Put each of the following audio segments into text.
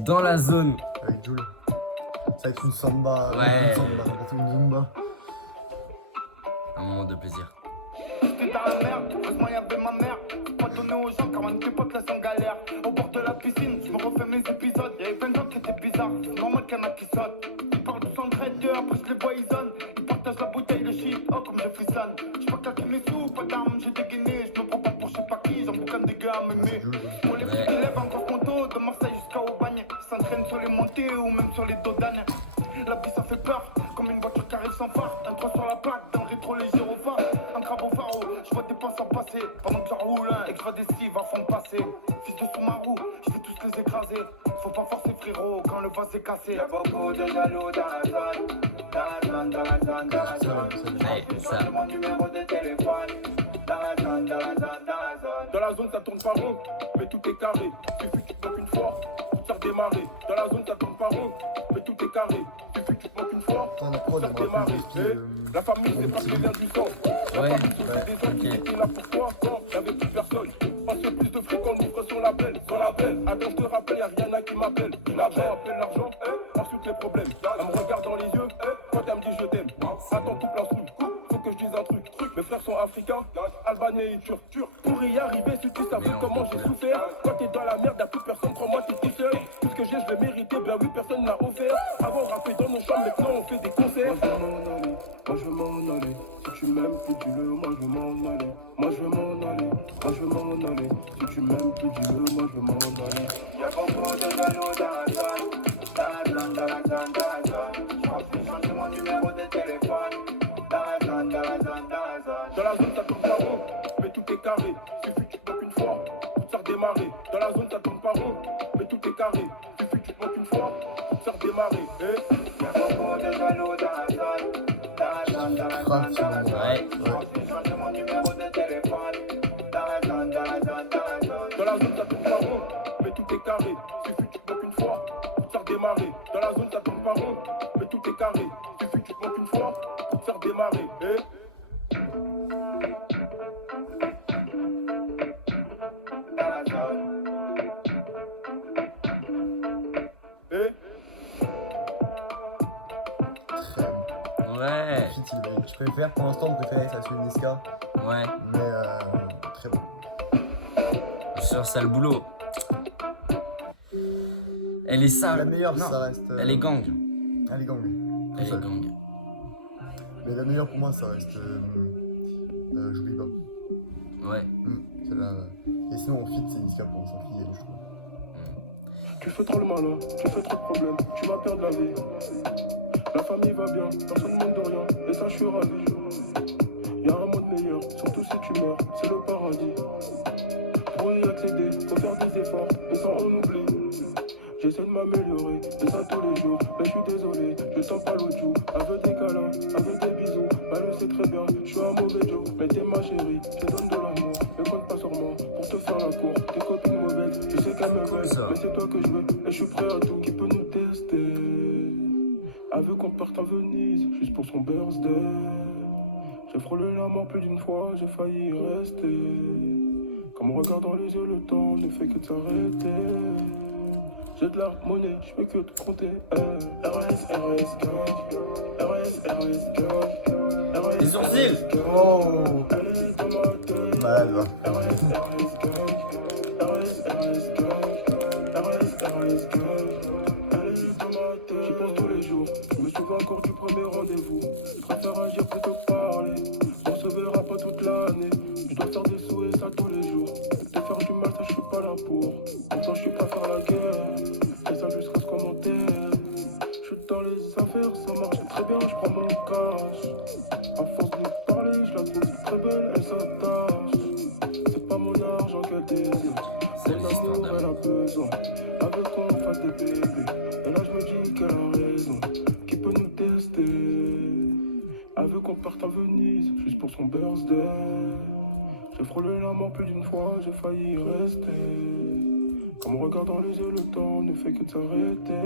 Dans la zone. Avec Jules. Ça va être une samba. Ouais. Une samba, une zumba. Un moment de plaisir. J'étais dans la merde, heureusement y'avait ma mère. Pas donné aux gens car même tes potes laissent en galère. Au bord de la piscine, je me refais mes épisodes. Y'avait plein de gens qui étaient bizarres, c'est normal qu'il y en a qui sautent. Ils parlent tous en traître, après je les vois ils zonnent. Ils partagent la bouteille de shit, oh comme je frissonne. J'suis pas claqué mes sous, pas d'armes, j'ai dégainé. Je me prends pas pour je sais pas qui, j'en boucan des gars à m'aimer. Pour les petits qui lèvent encore mon dos, de Marseille jusqu'à Aubagne. Ils s'entraînent sur les montées ou même sur les dos d'âne. La piste ça fait peur, comme une voiture qui arrive sans phare. Un 3 sur la plaque, dans le rétro les gyrophares. Un crabe au pharo, je vois des passants passer. Pendant que je roule un extra décisive à fond passer. Fils de sous-marou, je vais tous les écraser. Faut pas forcer frérot quand le vase est cassé. Y'a beaucoup de jaloux dans la zone. Dans la zone, dans la zone, dans la zone. Ça. J'ai mon numéro de téléphone. Dans la zone, dans la zone, dans la zone. Dans la zone ça tourne pas rond, mais tout est carré. Suffit que tu te manques une fois, pour faire démarrer. Dans la zone ça tourne pas rond, mais tout est carré. Suffit que tu te manques une fois, pour faire démarrer. La famille c'est pas que vient du sang. Ouais. Des gens qui étaient là pour toi quand y'avait plus personne. On se fait plus de fric qu'on ouvre son label. Son label, attends je te rappelle, y'a rien là qui m'appelle. L'argent appelle l'argent, ensuite les problèmes. Elle me regarde dans les yeux, quand elle me dit je t'aime. Attends coupe la soupe, faut que je dise un truc. Mes frères sont africains, albanais et turcs. Pour y arriver, si tu savais comment j'ai souffert. Quand t'es dans la merde, y'a plus personne, crois-moi t'es tout seul. Tout ce que j'ai, je l'ai mérité, bien oui, personne n'a offert. Avant on rappait dans nos chambres, maintenant on fait des concerts. Moi je veux m'en aller, si tu m'aimes plus dis-le, moi je veux m'en aller. Moi je veux m'en aller, moi je veux m'en aller. Si tu m'aimes plus dis-le, moi je veux m'en aller. Y'a beaucoup de jaloux dans la zone. Dans la zone, dans la zone, dans la zone. J'ensuite changer mon numéro de téléphone. Dans la zone, dans la zone, dans la zone. Dans la zone ça tourne pas rond, mais tout est carré. Suffit que tu te manques une fois, pour te faire démarrer. Dans la zone ça tourne pas rond, mais tout est carré. Suffit que tu te manques une fois, pour te faire démarrer. Y'a beaucoup de jaloux dans la zone. Ouais. Mon numéro de téléphone. Dans la zone, dans la zone, dans la zone. Dans la zone ça tourne pas rond, mais tout est carré. Suffit que tu te manques une fois, pour te faire démarrer. Dans la zone ça tourne pas rond, mais tout est carré. Suffit que tu te manques une fois, pour te faire démarrer. Dans la zone. Ouais. Je préfère, pour l'instant, on préfère que ça soit une Niska. Ouais. Mais très bon. Je suis sûr, ça le boulot. Elle est sale. La meilleure, Non, ça reste. Elle est gang. Elle est gang. Elle est gang. Mais la meilleure pour moi, ça reste. J'oublie pas. Ouais. Celle-là. Et sinon, on fit, c'est Niska pour s'en filer, je trouve. Tu fais trop le malin, tu fais trop de problèmes, tu vas perdre la vie. La famille va bien, personne ne demande rien, et ça je suis ravi. Y'a un monde meilleur, surtout si tu meurs, c'est le paradis. Pour y accéder, faut faire des efforts, et ça on oublie. J'essaie de m'améliorer, et ça tous les jours, mais je suis désolé, je sens pas l'autre joue. Elle veut des câlins, elle veut des bisous, elle le sait très bien, je suis un mauvais Joe. Mais t'es ma chérie, je te donne de l'amour, ne compte pas sur moi, pour te faire la cour. Tes copines mauvaises, tu sais qu'elles me veulent, mais c'est toi que je veux, et je suis prêt à tout. Qui peut nous tester? Elle veut qu'on parte à Venise, juste pour son birthday. J'ai frôlé la mort plus d'une fois, j'ai failli y rester. Comme on regarde dans les yeux, le temps ne fait que de s'arrêter. J'ai de la monnaie, je peux que te compter. RS, RS, gang. RS, RS, gang. RS, Les sourcils. Oh! Elle est dans ma tête. Malade, va. RS, RS, gang. RS, RS, gang. RS, RS, gang. Elle est dans ma tête. J'y pense tous les jours. Je me souviens encore du premier rendez-vous. Je préfère agir plutôt que parler. On se verra pas toute l'année. Je dois faire des sous et ça tous les jours. Te faire du mal, ça je suis pas là pour. Pour ça je suis pas faire la guerre. Et ça juste reste commentaire. Je suis dans les affaires, ça marche très bien, je prends mon cash. À force de parler, je la trouve très belle, elle s'attache. C'est pas mon argent qu'elle désire. C'est Mon l'histoire amour, elle d'amour. a besoin. Elle veut qu'on fasse des bébés. Et là je me dis qu'elle a raison. Qui peut nous tester? Elle veut qu'on parte à Venise, juste pour son birthday. J'ai frôlé la mort plus d'une fois, j'ai failli y rester. Comme on regarde dans les yeux, le temps ne fait que de s'arrêter.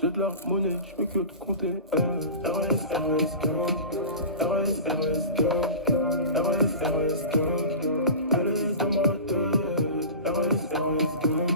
J'ai de la monnaie, je peux que te compter. RS, RS, gang. RS, RS, gang. RS, RS, gang. Elle est dans ma tête. RS, RS, gang.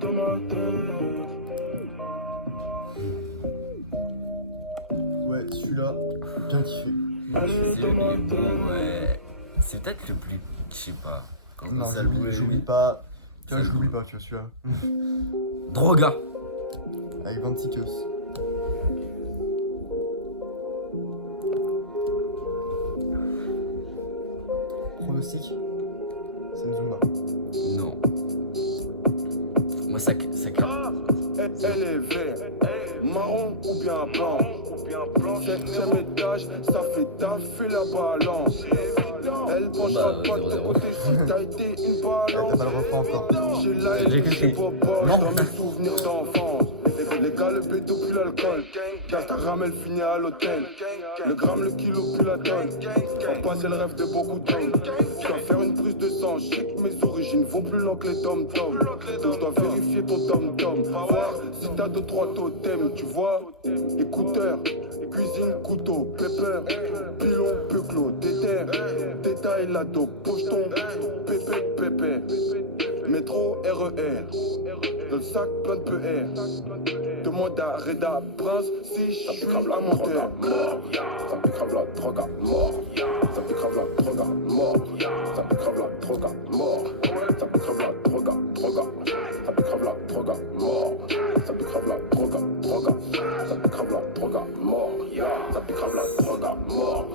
dans ma tête. Ouais, celui-là, bien kiffé. C'est ouais. C'est peut-être le plus. Je sais pas. Quand Non, ça le voulait. j'oublie pas. Tu vois, Ça je l'oublie pas, tu vois, celui-là. Droga. Avec 26 queues. Pronostic, c'est une Zumba. Non. Moi, ça. Ah, elle est verte, marron ou bien blanc. Septième étage, ça fait taffer la balance. Elle penchera Bah, pas de 0-0. ton côté si t'as été une T'as pas balance. le refrain encore. J'ai la J'ai haine, compris. c'est pas boss dans mes souvenirs d'enfance. Les gars, le béto puis l'alcool. Instagram, elle finit à l'hôtel. Le gramme, le kilo puis la tonne. En passe, c'est le rêve de beaucoup d'hommes. Je dois faire une prise de sang. Je sais que mes origines vont plus loin que les tom-tom. Donc je dois vérifier ton tom-tom. Voir si t'as 2-3 totems, tu vois. Écouteurs, cuisine, couteau, pepper, pilon, puclo, déter, détail, la dope, pocheton, pépé, pépé. Métro, RER, dans le sac plein de PR. Demande à Reda Prince si je suis un menteur. Ça fait grave la drogue à mort. Ça fait grave la drogue à mort. Ça fait grave la drogue à mort. Ça fait grave la drogue à. Ça fait grave la drogue à mort. Ça fait grave la drogue à. Ça fait grave la drogue à mort. Ça fait grave la drogue à mort.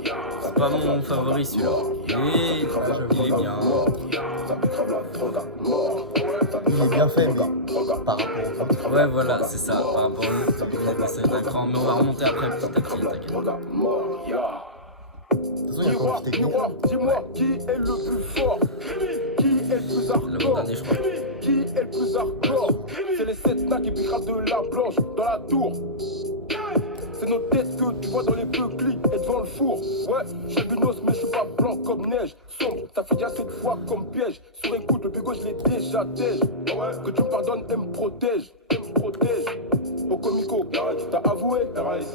C'est pas mon favori celui-là. Et il est bien. Ça fait grave la drogue à mort. Il est bien fait, mais par rapport aux autres. Ouais, voilà, c'est ça. Par rapport à nous, on est passé d'un cran, mais on va remonter après petit à petit, t'inquiète. De toute façon, il y a encore une technique. Dis-moi, qui est le plus fort? Qui est le plus hardcore? L'avant-dernier, je crois. Qui est le plus hardcore? C'est les 7 nains qui piquent de la blanche dans la tour. C'est nos têtes que tu vois dans les buclis et devant le four. Ouais, j'ai binos mais je suis pas blanc comme neige. Sombre, ça fait déjà 7 fois comme piège. Sur écoute, le bigot je l'ai déjà tège. Ouais, que tu me pardonnes et me protège. Au comico, t'as avoué,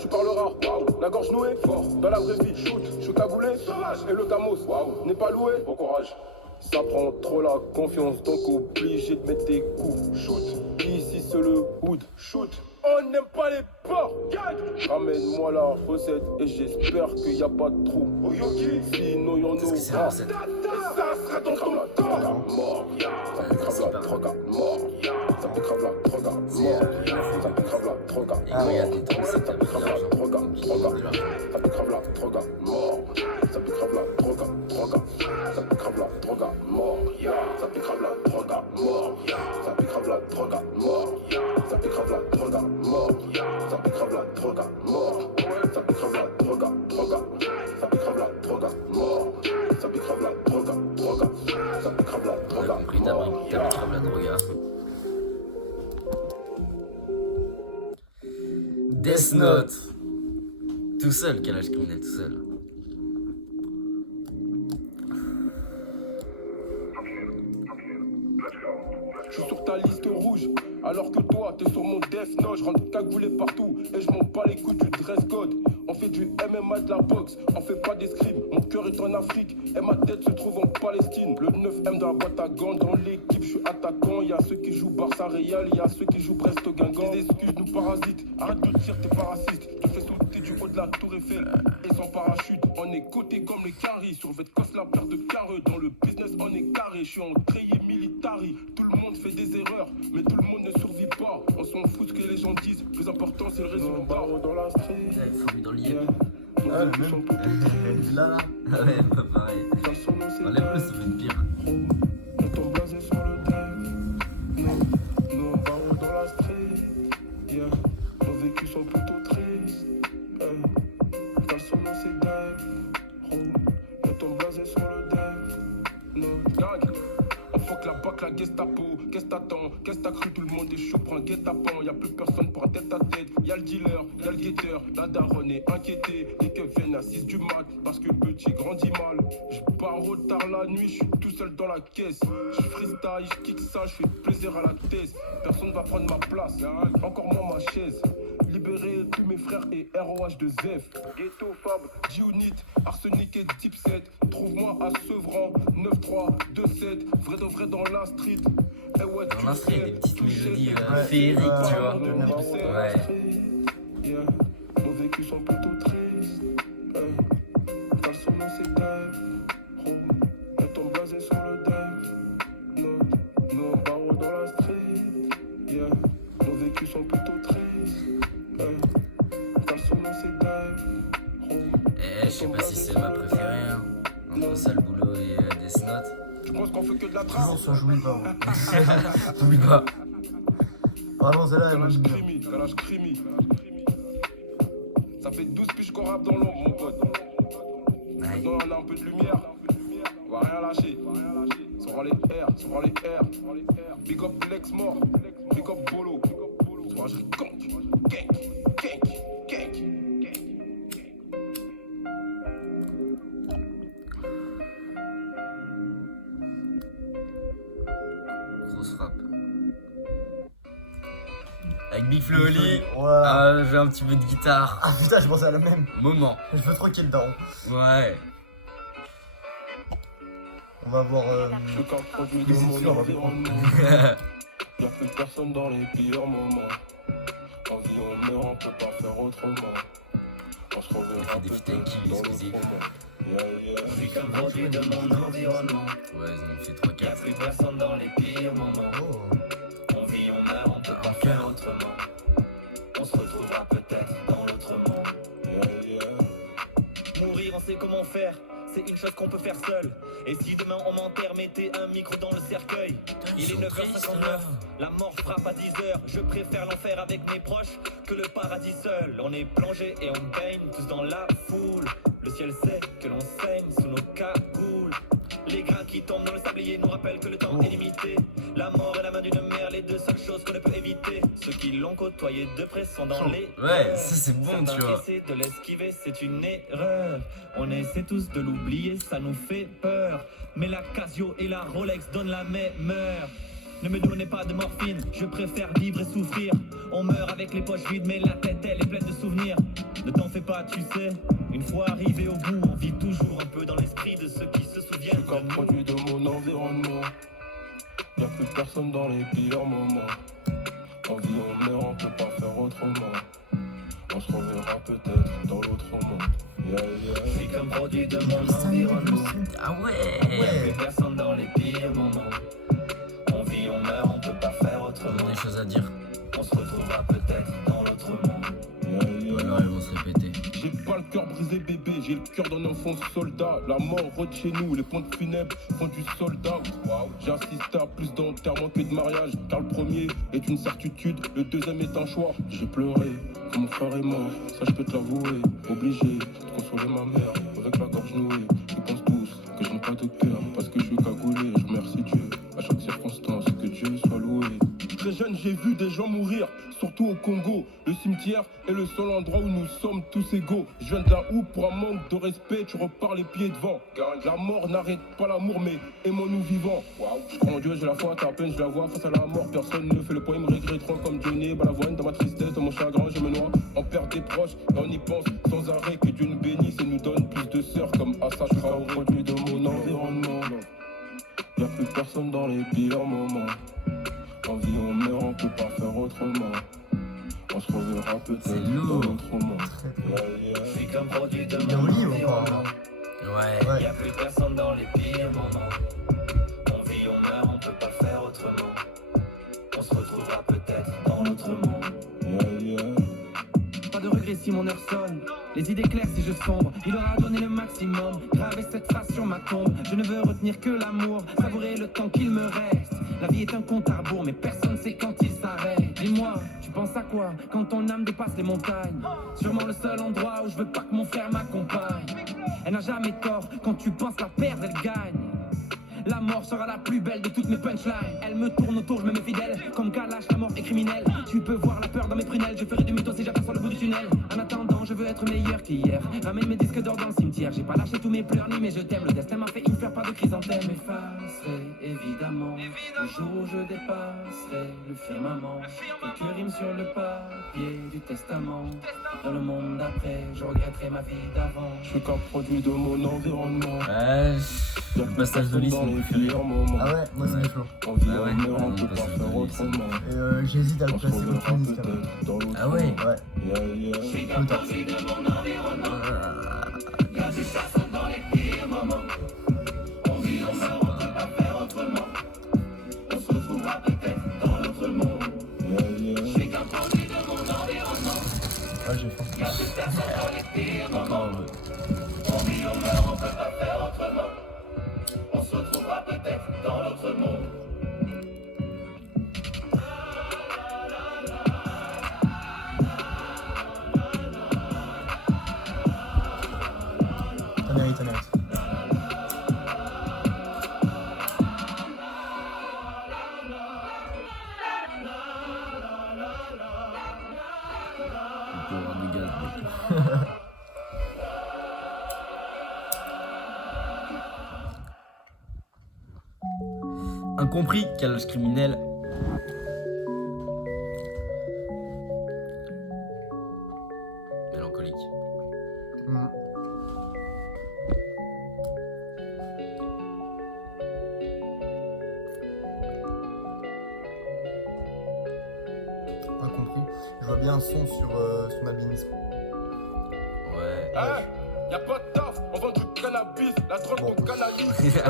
tu parleras. La gorge nouée, fort, dans la vraie vie, shoot, je suis cagoulé, et le camos, n'est pas loué. Bon courage. Ça prend trop la confiance, donc obligé de mettre des coups. Shoot, ici c'est le hood. Shoot, on n'aime pas les porcs. Ramène-moi la recette et j'espère qu'il n'y a pas de trou. Sinon y'en Qu'est-ce que c'est la aura. recette? Ça sera dans ton corps. Mort. Ça fait grave la drogue à mort. Ça fait grave la drogue à mort. Ça fait grave la drogue à Et quand il y a des trucs, c'est ça fait grave la drogue à déjà. ça fait grave la drogue à mort. Ça fait grave la drogue à ça fait grave la drogue à mort. Ça fait grave la drogue à mort. Ça fait grave la drogue à mort. Ça fait grave la drogue à mort. Ça fait grave la drogue à mort. Ça fait grave la drogue à ça fait grave la drogue à mort. Ça fait grave la drogue à ça fait grave la On drogue a à compris, mort. t'as grave la droga. Death Note. Tout seul, quel âge criminel, tout seul. Je suis sur ta liste rouge, alors que toi t'es sur mon death note. Je rentre cagoulé partout et je m'en bats les couilles du dress code. On fait du MMA de la boxe, on fait pas d'escrime. Mon cœur est en Afrique et ma tête se trouve en Palestine. Le 9M dans la boîte à gants, dans l'équipe je suis attaquant. Y'a ceux qui jouent Barça Real, y'a ceux qui jouent Brest au Guingamp. Des excuses nous parasites, arrête de dire t'es pas raciste. Je te fais sauter du haut de la tour Eiffel et sans parachute. On est coté comme les caries, sur Vetcos la paire de carreux. Dans le business on est carré, je suis en treillis militari. Tout le monde fait des erreurs, mais tout le monde ne survit pas. On s'en fout ce que les gens disent, plus important c'est le résultat. Dans la street, Il faut lui dans l'IM. Ah, le même. Là, Ah ouais, pas pareil. Enlève-le, ça fait une pire. on tombe blasé sur le deck. Nos barreaux dans la street, yeah. Nos vécus sont plutôt tristes. Caleçon dans ses decks. On tombe blasé sur le deck. Nos gangs. On fuck la bac, la Gestapo. Qu'est-ce t'attends? Qu'est-ce t'as cru? Tout le monde est chaud pour un guet-apens. Y'a plus personne pour un tête à tête. Y'a le dealer, y'a le guetteur. La daronne est inquiétée. Les keufs viennent à 6 du mat parce que le petit grandit mal. J'pars au tard la nuit, j'suis tout seul dans la caisse. J'freestyle, j'kick ça, j'fais plaisir à la thèse. Personne va prendre ma place, encore moins ma chaise. Libérer tous mes frères et ROH de Zef. Ghetto Fab, G-Unit, Arsenic et Type 7. Trouve-moi à Sevran, 9-3, 2-7. Vrai de vrai dans la street. Eh ouais, Dans l'instru, il y a des petites mélodies Ouais. féeriques, tu vois. Ouais. Ouais. Yeah. Nos vécus sont plutôt tristes. Car son nom c'est Dave. Oh, on tombe basé sur le Dave. Nous on barreau dans la street. Yeah. Nos vécus sont plutôt tristes. Car son nom c'est Dave. Oh, Et je sais pas si c'est ma préférée, hein. Entre Sale Boulot et Death Note. tu penses qu'on fait que de la Toujours trace? sur J'oublie pas. Ouais. T'oublies pas. Vraiment, celle-là, elle Calage m'aime bien. crimi, calage crimi. Ça fait 12 piges qu'on rappe dans l'ombre, mon pote. Ouais. Maintenant, on a un peu de lumière. On va rien lâcher. Sur les airs, sur les airs. Big up Lexmore, big up Bolo. Soit je conk, kenk. Grosse rap. Avec Big Flo Oli. Ouais. J'ai un petit peu de guitare. Ah putain, je pensais à la même. Moment. Je veux trop qu'il y ait le daron. Ouais. On va voir. Le camp produit de Les mon histoires, environnement. Y'a plus personne dans les pires moments. En vie on meurt, on peut pas faire autrement. On se Il reverra fait des feats avec qui, peut-être dans excusez. l'autre monde. Je suis comme produit de mon environnement. Ouais, ils ont fait Y'a 3-4. plus personne dans les pires moments. Oh. On vit, on meurt, on peut pas faire autrement. On se retrouvera peut-être dans l'autre monde. Mourir, on sait comment faire. C'est une chose qu'on peut faire seul. Et si demain on m'enterre, mettez un micro dans le cercueil. Il est 9h59, la mort frappe à 10h. Je préfère l'enfer avec mes proches que le paradis seul. On est plongé et on baigne tous dans la foule. Le ciel sait que l'on saigne sous nos cagoules. Les grains qui tombent dans le sablier nous rappellent que le temps est limité. La mort et la main d'une mère, les deux seules choses qu'on ne peut éviter. Ceux qui l'ont côtoyé de près sont dans les... Ouais, ça c'est bon, Certains tu vois. essaient de l'esquiver, c'est une erreur. On essaie tous de l'oublier, ça nous fait peur. Mais la Casio et la Rolex donnent la même heure. Ne me donnez pas de morphine, je préfère vivre et souffrir. On meurt avec les poches vides, mais la tête elle est pleine de souvenirs. Ne t'en fais pas, tu sais, une fois arrivé au bout, on vit toujours un peu dans l'esprit de ceux qui se Je souviennent suis comme de nous. produit de mon environnement. Y'a plus personne dans les pires moments. En vie on meurt, on peut pas faire autrement. On se reverra peut-être dans l'autre monde. Je suis comme produit de mon environnement. Ah Y'a ouais. plus personne dans les pires moments. On vit, on meurt, on peut pas faire On autrement. a des choses à dire. On se retrouvera peut-être dans l'autre monde. Ou alors ils vont se répéter. J'ai pas le cœur brisé bébé, j'ai le cœur d'un enfant soldat. La mort rôde chez nous, les pompes funèbres font du soldat. J'ai assisté à plus d'enterrements que de mariage. Car le premier est une certitude, le deuxième est un choix. J'ai pleuré, quand mon frère est mort, ça je peux te l'avouer. Obligé de consoler ma mère, avec la gorge nouée. Ils pensent tous que je n'ai pas de cœur, parce que je suis cagoulé. Je remercie Dieu, à chaque circonstance, que Dieu soit loué. Très jeune, j'ai vu des gens mourir, surtout au Congo. Le cimetière est le seul endroit où nous sommes tous égaux. Je viens de là où, pour un manque de respect, tu repars les pieds devant. La mort n'arrête pas l'amour, mais aimons-nous vivants. Je crois en Dieu, j'ai la foi, à peine je la vois face à la mort. Personne ne fait le poème, regretteront comme Johnny Balavoine. Dans ma tristesse, dans mon chagrin, je me noie. On perd des proches, et on y pense sans arrêt. Que Dieu nous bénisse et nous donne plus de sœurs comme Assa Traoré. Produit de mon environnement. Y'a plus personne dans les pires moments. En vie on meurt, on peut pas faire autrement. On se reverra peut-être C'est dans lourd. l'autre monde. Je suis comme produit de Il y a mon Oli ou pas environnement. Ouais. Ouais. Y'a plus personne dans les pires moments. On vit, on meurt, on peut pas faire autrement. On se retrouvera peut-être dans l'autre monde. Pas de regret si mon heure sonne. Les idées claires si je sombre. Il aura donné le maximum. Graver cette phrase sur ma tombe. Je ne veux retenir que l'amour. Savourer le temps qu'il me reste. La vie est un compte à rebours, mais personne sait quand il s'arrête. Dis-moi, tu penses à quoi quand ton âme dépasse les montagnes? Sûrement le seul endroit où je veux pas que mon frère m'accompagne. Elle n'a jamais tort. Quand tu penses la perdre, elle gagne. La mort sera la plus belle de toutes mes punchlines. Elle me tourne autour, je me mets fidèle. Comme Kalash, la mort est criminelle. Tu peux voir la peur dans mes prunelles. Je ferai du mytho si j'aperçois le bout du tunnel. En attendant, je veux être meilleur qu'hier. Ramène mes disques d'or dans le cimetière. J'ai pas lâché tous mes pleurs ni mes je t'aime. Le destin m'a fait une fleur, pas de chrysanthème. M'effacerai évidemment le jour où je dépasserai le firmament. Quelques rimes sur le papier du testament. Dans le monde d'après, je regretterai ma vie d'avant. Je suis qu'un produit de mon environnement. Ouais, le passage de liste, dans mon les préféré. pires moments. Ah ouais, moi c'est mes flots. On vit Ah ouais, mais on non, peut pas passage de faire liste. autrement. Et j'hésite à le On se placer au reverra tennis quand même. peut-être dans l'autre Ah ouais. monde. Ouais, Yeah, yeah. le temps. Yeah, yeah. Ah, j'ai faim. Encore un peu. T'as mérité, t'as mérité. On peut avoir du gaz, mec. Incompris, calage criminel. Mélancolique. Hmm. Pas compris. Je vois bien un son sur son albinisme. Ouais. Hein? Y'a pas de taf, on vend du cannabis, la drogue Bon. on canalise.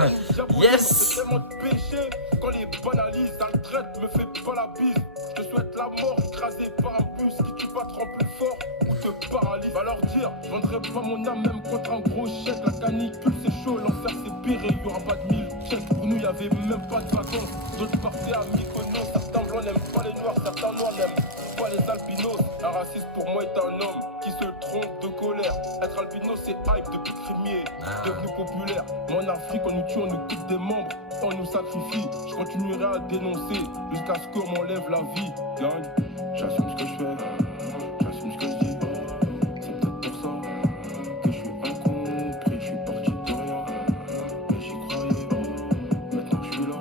Yes. C'est tellement de péché, quand les banalisent, la traite me fait pas la bise. Je te souhaite la mort, écrasé par un bus qui tue pas trop plus fort ou te paralyse. Va leur dire, je vendrai pas mon âme même contre un gros chèque. La canicule c'est chaud, l'enfer c'est péré, y'aura pas de mille chèques. Pour nous y'avait même pas de vacances, d'autres partaient à Mykonos. Certains blancs n'aiment pas les noirs, certains noirs n'aiment pas les albinos. Un raciste pour moi est un homme qui se trompe de colère. Être albino c'est hype depuis crémier, devenu populaire. Mais en Afrique on nous tue, on nous coupe des membres, on nous sacrifie. Je continuerai à dénoncer jusqu'à ce qu'on m'enlève la vie. Gang, j'assume ce que je fais, j'assume ce que je dis. C'est peut-être pour ça que je suis incompris, je suis parti de rien. Mais j'y croyais, maintenant je suis là.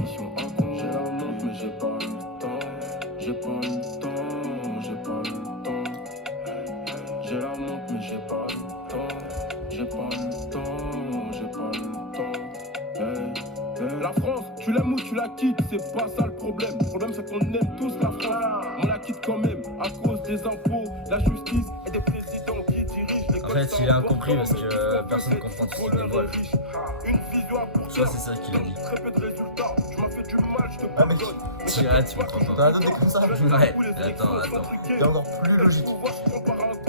Mission incomplète, j'ai la montre mais j'ai pas le temps. J'ai pas le temps, j'ai pas le temps. J'ai la montre mais j'ai pas le temps. J'ai pas le temps, j'ai pas le temps. La France, tu l'aimes ou tu la quittes, c'est pas ça le problème. Le problème c'est qu'on aime tous la France. On la quitte quand même à cause des impôts, la justice et des présidents qui dirigent les En fait, il a incompris parce que personne comprend tout ce qu'il dévoile. Une vision à court Soit terme, c'est ça qu'il a dit. très peu de résultats. Tu m'as fait du mal, je te Ah, mais pardonne. Tira, tu me crois t'as pas. un autre comme ça? Ouais, attends. C'est encore plus logique.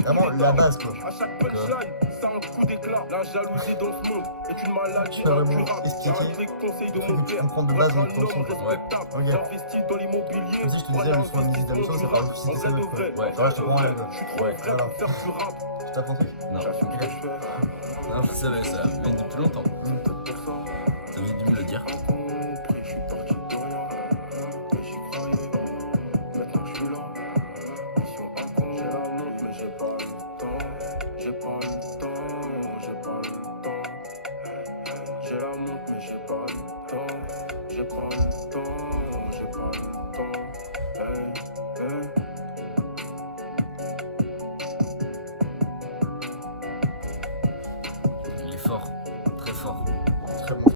Vraiment la base quoi. À chaque punchline, ça a un coup d'éclat. La jalousie dans ce monde est une maladie Tu fais vraiment incurable. expliquer Malgré le conseil de le fait mon que tu père, comprends de pour base être dans un ton homme son, quoi. respectable. Ok. J'investis dans l'immobilier. Comme si je te Voilà disais, un le son de musique investissement d'Amazon, c'est par durable. exemple si En c'est vrai de ça, vrai, Ouais. Ouais, je te prends un, je suis trop ouais, vrai voilà. pour faire du rap. Je tape un truc. Non, J'assume ce que je fais. non, je savais ça, mais depuis longtemps. Peut-être pour ça. T'avais dû me le dire. Incompris, je suis parti de rien. Mais j'y croyais. Maintenant je suis là. Mission incomplète. J'ai la montre, mais j'ai pas le temps. J'ai pas le temps. J'ai pas le temps. J'ai la montre, mais j'ai pas le temps. J'ai pas le temps. J'ai pas le temps. Hey, hey. Il est fort, très fort. Très bon.